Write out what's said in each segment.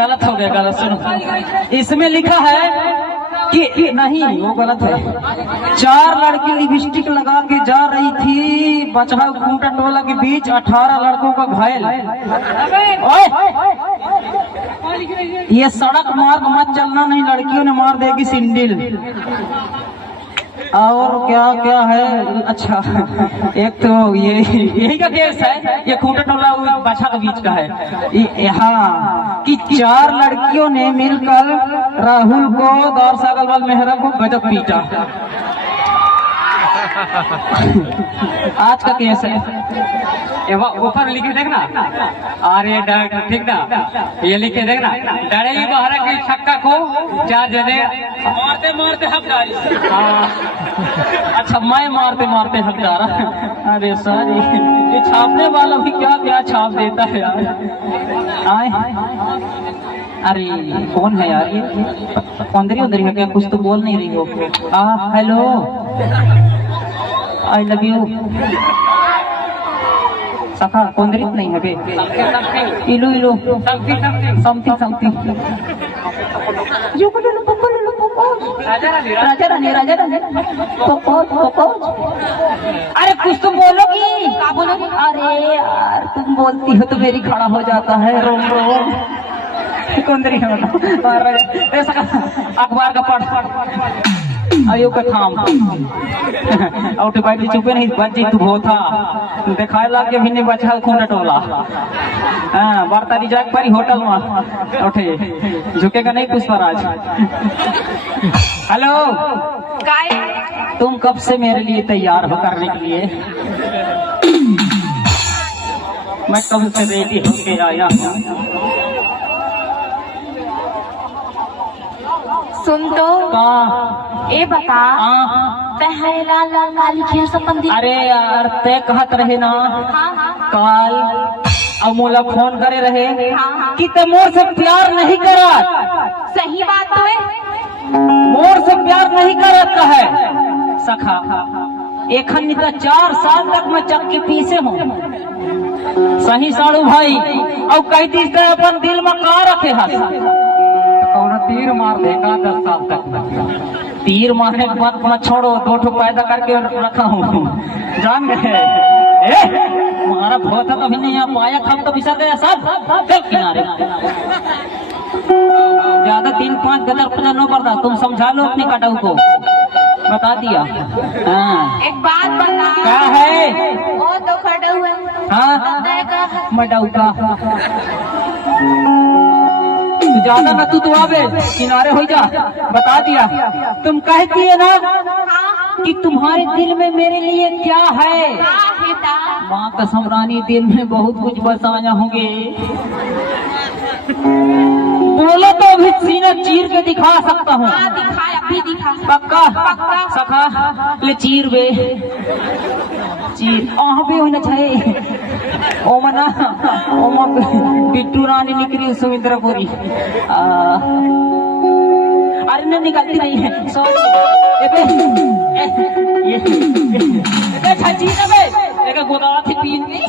गलत हो गया, गलत सुनो। इसमें लिखा है कि नहीं, वो गलत है। 4 लड़की लिपस्टिक लगा के जा रही थी बचहा खूंटा टोला के बीच, 18 लड़कों का घायल। ओए, ये सड़क मार्ग मत चलना, नहीं लड़कियों ने मार देगी सिंडिल। और क्या क्या है? अच्छा, एक तो ये यही का केस है, ये खूंटा टोला बाछा के बीच का है। हाँ, कि 4 लड़कियों ने मिलकर राहुल को दौर सागलवाल मेहरा को गजब पीटा। आज का केस है। ऊपर लिखे देखना, अरे ठीक ना, ये लिखे देखना, डरे बाहर की छक्का को 4 जने मारते मारते हकदारी। अच्छा, मैं मारते मारते हकदारा। अरे सर, ये छापने वाला भी क्या क्या छाप देता है यार। आए, अरे कौन है यार ये? अंदर उधर है क्या? कुछ तो बोल नहीं रही हो। Hello, I love you. सखा कौंदरित नहीं है बे? इलू इलू समथिंग समथिंग। राजा रानी राजा रानी। अरे कुछ तुम बोलोगी? क्या बोलोगी? अरे यार, तुम बोलती हो तो मेरी खड़ा हो जाता है। रोम रोम कौंदरी है अखबार का पढ़ आयो का थाम और बैठ चुपे नहीं बची तू हो था दिखाए लग के भी नहीं बचा खूंटा टोला। हाँ, बरतारी जाग पारी होटल में उठे, झुकेगा नहीं पुष्पराज। हेलो, तुम कब से मेरे लिए तैयार हो करने के लिए? मैं कब से रेडी होके आया हूँ। सुन तो ए बता, पहला काली खेल संबंधी। अरे यार, ते कहत रहे ना काल और मोला फोन करे रहे कि ते मोर से प्यार नहीं करत। सही बात तो है, मोर से प्यार नहीं करत है सखा। एखन 4 साल तक मैं चक के पीछे हूँ। सही साड़ू भाई, और कहती से अपन दिल में का रखे हस तीर मार देगा 10 साल तक। तीर मारने के बाद मत छोड़ो, 2 ठो पैदा करके रखा हूँ, जान गए। तुम्हारा भोथा तो भी नहीं आ पाया, खम तो बिसर गया सब। चल किनारे, ज्यादा 3-5 गदर पजा नो पड़ता। तुम समझा लो अपने काटाऊ को, बता दिया। हाँ, एक बात बता। क्या है? वो तो खड़ा हुआ। हाँ, मडाऊ का ज्यादा न तू आवे, किनारे हो जा। बता दिया। तुम कहती है ना कि तुम्हारे दिल में मेरे लिए क्या है? माँ कसम रानी, दिल में बहुत कुछ बसाया होंगे। बोलो तो अभी सीना चीर के दिखा सकता हूँ। दिखा। पक्का सखा ले चीर बे, चीर भी होना चाहिए। ओमना बिट्टू रानी निकली सुमिंद्रपुरी। अरे नहीं, निकलती नहीं है, सॉरी। गोदावरी थी पीन की।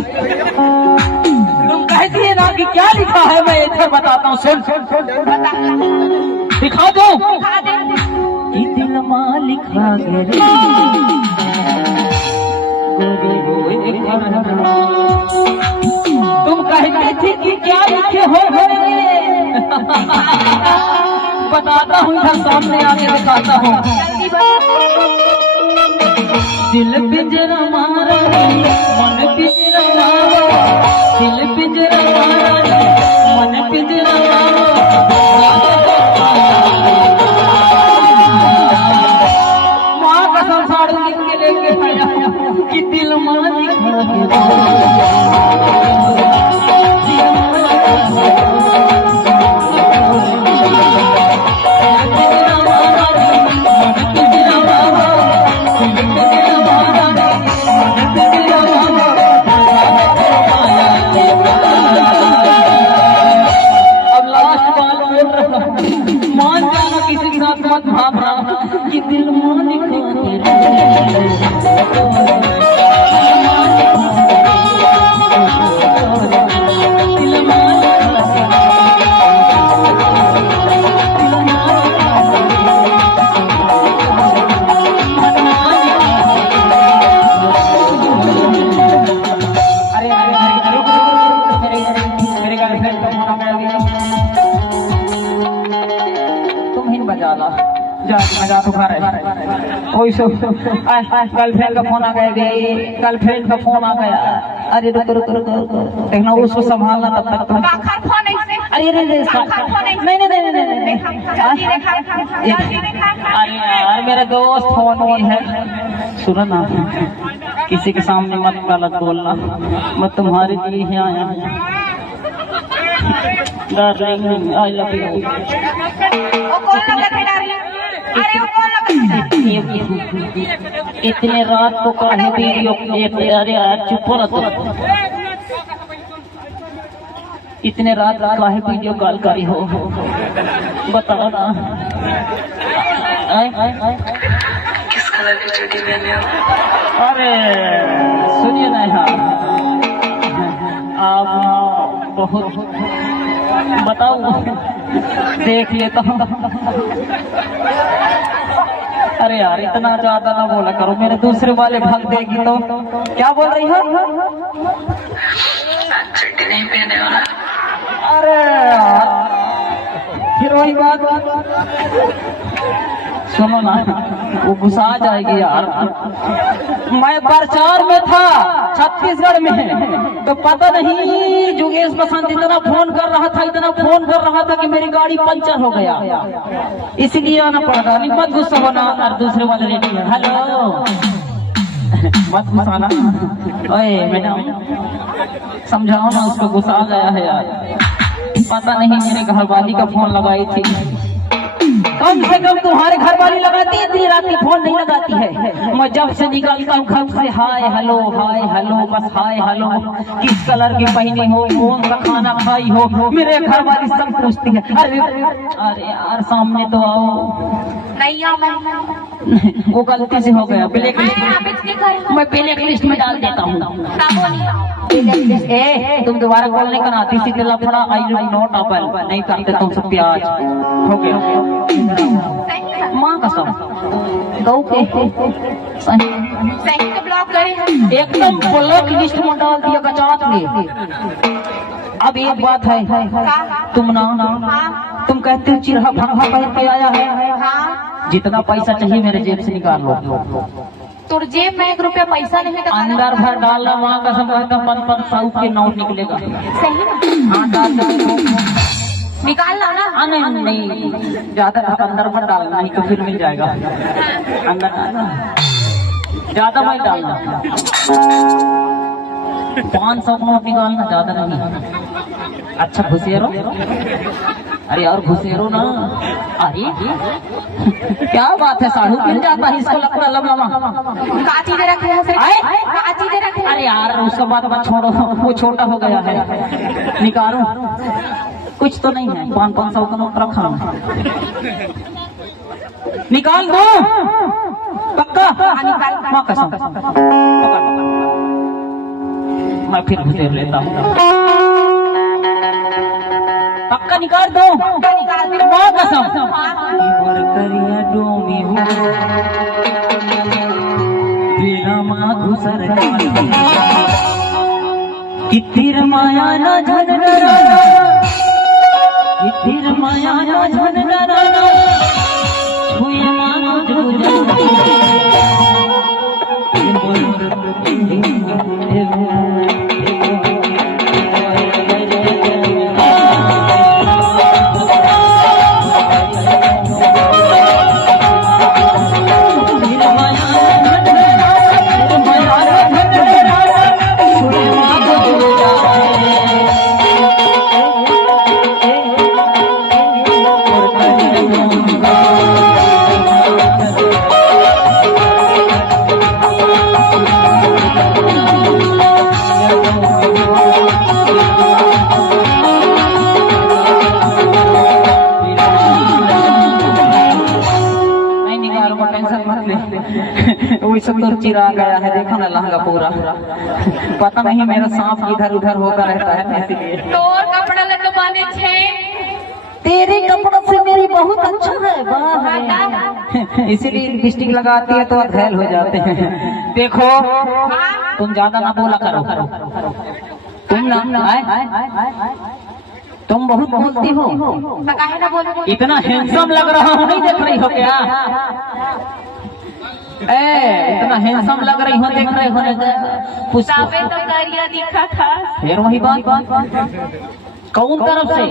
तुम कहती है ना कि क्या लिखा है, मैं इधर बताता हूँ, सुन। दिखा दो। दिल माँ लिखा तुम कहते थे कि क्या लिखे हो? बताता हूँ, इधर सामने आके बताता हूँ। दिल पिंजरा मारा, मन पिंजरा मारा, दिल पिंजरा मारा, मन पिंजरा मारा। माँ कसम साड़ू लिख के लेके आया कि दिल मालिक मत भावना कि दिल मालिक जाला जा तो घर है ओई सो गर्लफ्रेंड का फोन आ गया गर्लफ्रेंड का फोन आ गया। अरे रुक रुक रुक देखना उसको संभालना तब तक तुम। अरे अरे नहीं नहीं नहीं नहीं नहीं अरे यार मेरा दोस्त फोन भी है। सुनो ना किसी के सामने मत गलत बोलना, मैं तुम्हारे लिए ही आया हूँ। Darling I love you. इतने रात को काहे वीडियो। अरे यार चुप हो तो। इतने रात काहे वीडियो कॉल करी हो बताओ ना। किस कलर की चड्डी पहने हो? अरे सुनिए ना यार, आप बहुत बताओ देख लेता हूँ। अरे यार इतना ज्यादा ना बोला करो, मेरे दूसरे वाले भाग देगी तो। क्या बोल रही हो? चड्डी नहीं पहने हो ना? अरे यार फिर वही बात। सुनो ना वो गुस्सा आ जाएगी यार। मैं प्रचार में था छत्तीसगढ़ में, तो पता नहीं जुगेश बसंत इतना फोन कर रहा था कि मेरी गाड़ी पंचर हो गया, इसलिए आना पड़ा। नहीं मत गुस्सा होना। और दूसरे वाले रेडी है। हेलो मत गुस्साना। ओए मैडम समझाओ ना, उसको गुस्सा आ गया है यार। पता नहीं मेरे घरवाली का फोन लगाई थी। कम से कम तुम्हारे घर वाली लगाती है, इतनी रात की फोन नहीं लगाती है। मैं जब से निकलता हूँ घर से हाय हेलो बस हाय हेलो। किस कलर की पहनी हो, कौन सा खाना खाई हो, मेरे घर वाली सब पूछती है। अरे यार सामने तो आओ। नहीं आओ मैं। वो गलती से हो गया। ब्लैक लिस्ट मैं ब्लैक लिस्ट में डाल देता हूँ। तुम दोबारा कॉल नहीं करना। सीधे लफड़ा आई नॉट अवेल नहीं करते तुमसे प्याज हो गया। माँ कसम गौ के सही तो ब्लॉक करे एकदम ब्लैक लिस्ट में डाल दिया गचात में। अब एक बात है, तुम कहते हो चिरहा भंगा पहन के आया है। जितना पैसा चाहिए मेरे जेब से निकाल लो। तोर जेब में 1 रुपया पैसा नहीं है। अंदर भर डालना, वहाँ कसम का 500 के नोट निकलेगा। सही ना? हाँ डाल निकाल ला ना। नहीं ज्यादा अंदर भर डालना, नहीं तो फिर मिल जाएगा। अंदर डालना ज्यादा मत डालना। 500 नोट निकालना, ज्यादा नहीं। अच्छा घुसेरो। अरे यार घुसेरो ना। अरे क्या बात है, साढ़ू मिल जाता है इसको लगता है लम्बा। का चीजें रखे हैं सर? का चीजें रखे? अरे यार उसका बात मत छोड़ो, वो छोटा हो गया है। निकालो कुछ तो नहीं है। 500 का नोट रखा निकाल दो पक्का। माँ कसम मैं फिर घुसेर लेता हूँ। पक्का निकाल दो माँ कसम। बिना माँ घुसर कितिर माया न झनरा, कितिर माया न झनरा छुए माँ तो चिरा गया है। देखो ना लहंगा पूरा, पता नहीं मेरा सांप इधर उधर होता रहता है इसलिए। तोर कपड़ा लटवाने छे। तेरे कपड़ा से मेरी बहुत अच्छा है, वाह। इसीलिए लिपस्टिक लगाती है तो घायल हो जाते हैं। देखो तुम ज्यादा ना बोला करो। तुम ना तुम बहुत बोलती हो, तो काहे ना बोलो? इतना हैंडसम लग रहा हूँ, नहीं देख रही हो क्या? इतना हैंडसम लग रही हो, देख रहे हो? कुछ साबे तो करिया दिखा था। फिर वही बात, कौन तरफ से?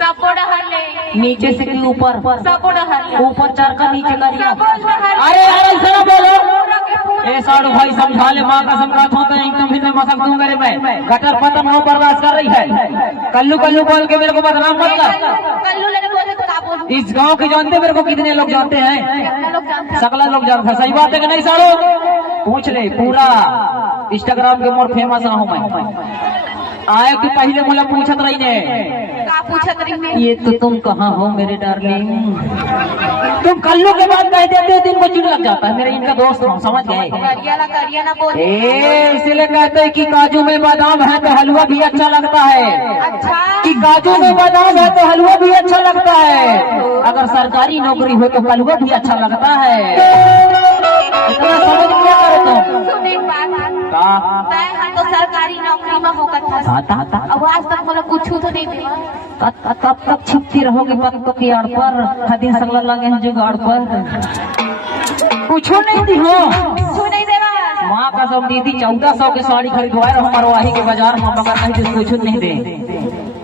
सबो डहले, नीचे से कि ऊपर? सबो डहले, ऊपर चढ़कर नीचे करिया। सबो डहले। अरे यार ऐसा ना बोलो, ए साड़ू भाई समझा ले, माँ का समझाता हूँ तो एकदम भी मैं मसक दूंगा रे मैं। गटर पतन हो बर्दाश्त कर रही है, कल्लू कल्लू बोल के मेरे को बदनाम मत कर। कल्लू लेने बोले तो का बोलूं? इस गांव के जानते मेरे को कितने लोग जानते हैं? कितने लोग जानते हैं? सकला लोग जानते हैं। सही बात है कि नहीं साड़ू? पूछ ले, पूरा इंस्टाग्राम के मोर फेमस हूँ मैं। आए तो पहले मुला पूछत रही ने, का पूछत रही ने? ये तो तुम कहाँ हो मेरे डार्लिंग? तुम कल्लू के बाद कह देते हो, दिन को चिड़ लग जाता है। मेरे इनका दोस्त हूँ, समझ गए? करिया ना बोल। इसीलिए कहते हैं कि काजू में बादाम है तो हलवा भी अच्छा लगता है। अच्छा, कि काजू में बादाम है तो हलवा भी अच्छा लगता है। अगर सरकारी नौकरी हो तो हलवा भी अच्छा लगता है। इतना समझ क्या करो तुम? सुन एक बात, मैं तो सरकारी नौकरी में होकर था। अब आज तक मतलब कुछ तो नहीं मिला। कब तक छिपती रहोगे पत्तों की आड़ पर? खदीन सकला लगे हैं जुगाड़ पर, कुछ नहीं दी हो। कुछ नहीं देवा। माँ का सब दीदी 1400 की साड़ी खरीदवाए रहो मरवाही के बाजार में, मगर कहीं से कुछ नहीं दे।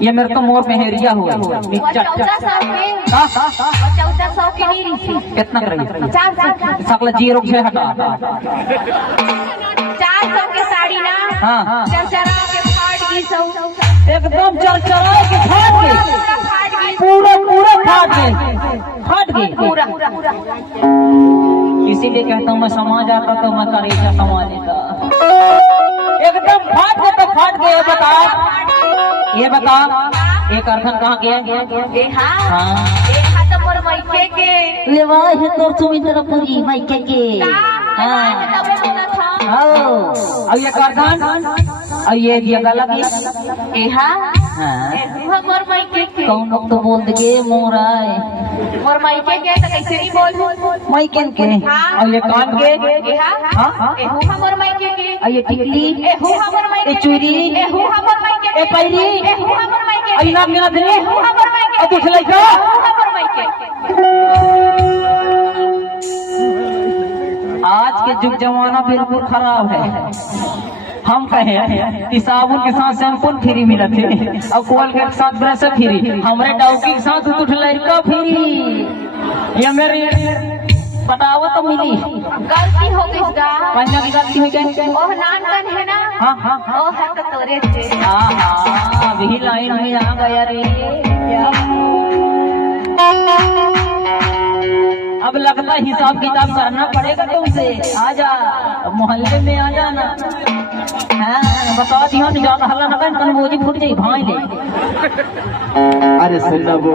ये मेरे तो मोर मेहरिया हुआ। 1400 की नहीं रही। कितना करेगी? 400 सकला जीरो से हटा। 400 की साड़ी ना। हाँ, चरचरा के फाट गई सौ। एकदम चरचरा के फाट गई, पूरा फाट गई पूरा। इसीलिए कहता हूँ मैं समाज आता तो मैं करेजा समाज देता। एकदम फाट गए। ये बता एक अर्धन कहाँ गया? हाँ, तो मोर मैके के ले वाह है तो तुम इधर पूरी मायके के। अब ये कर्धन और ये दिया गला की। मोर मैके के कौन लोग तो बोल दे मोरा है मोर मैके के तो कैसे नहीं बोल? मायके के। और ये कान के? मोर मैके के। और ये टिकली? मोर मैके। ये चूड़ी? मोर मैके। ये पैरी? मोर मैके। और नाक में नथनी? मोर मैके। और दूसरा क्या? मोर मैके। आज के युग जमाना बिल्कुल खराब है। हम कहे कि साबुन के साथ शैम्पू फ्री मिला थे, अब कोलगेट के साथ ब्रश फ्री, हमारे डॉगी के साथ कुछ लड़का फ्री। ये मेरी पटावा तो मिली। गलती हो गई गा। पंजा की गलती हो गई। ओह नानकन है ना। हाँ। ओह है तो तोरे से। अभी लाइन में आ गया रे। अब लगता हिसाब किताब करना पड़ेगा तुमसे। आजा मोहल्ले में आ जाना। हाँ, बता दियो नहीं ज्यादा हल्ला न कर, कन बोझी फूट जाई भाई ले। अरे सुन वो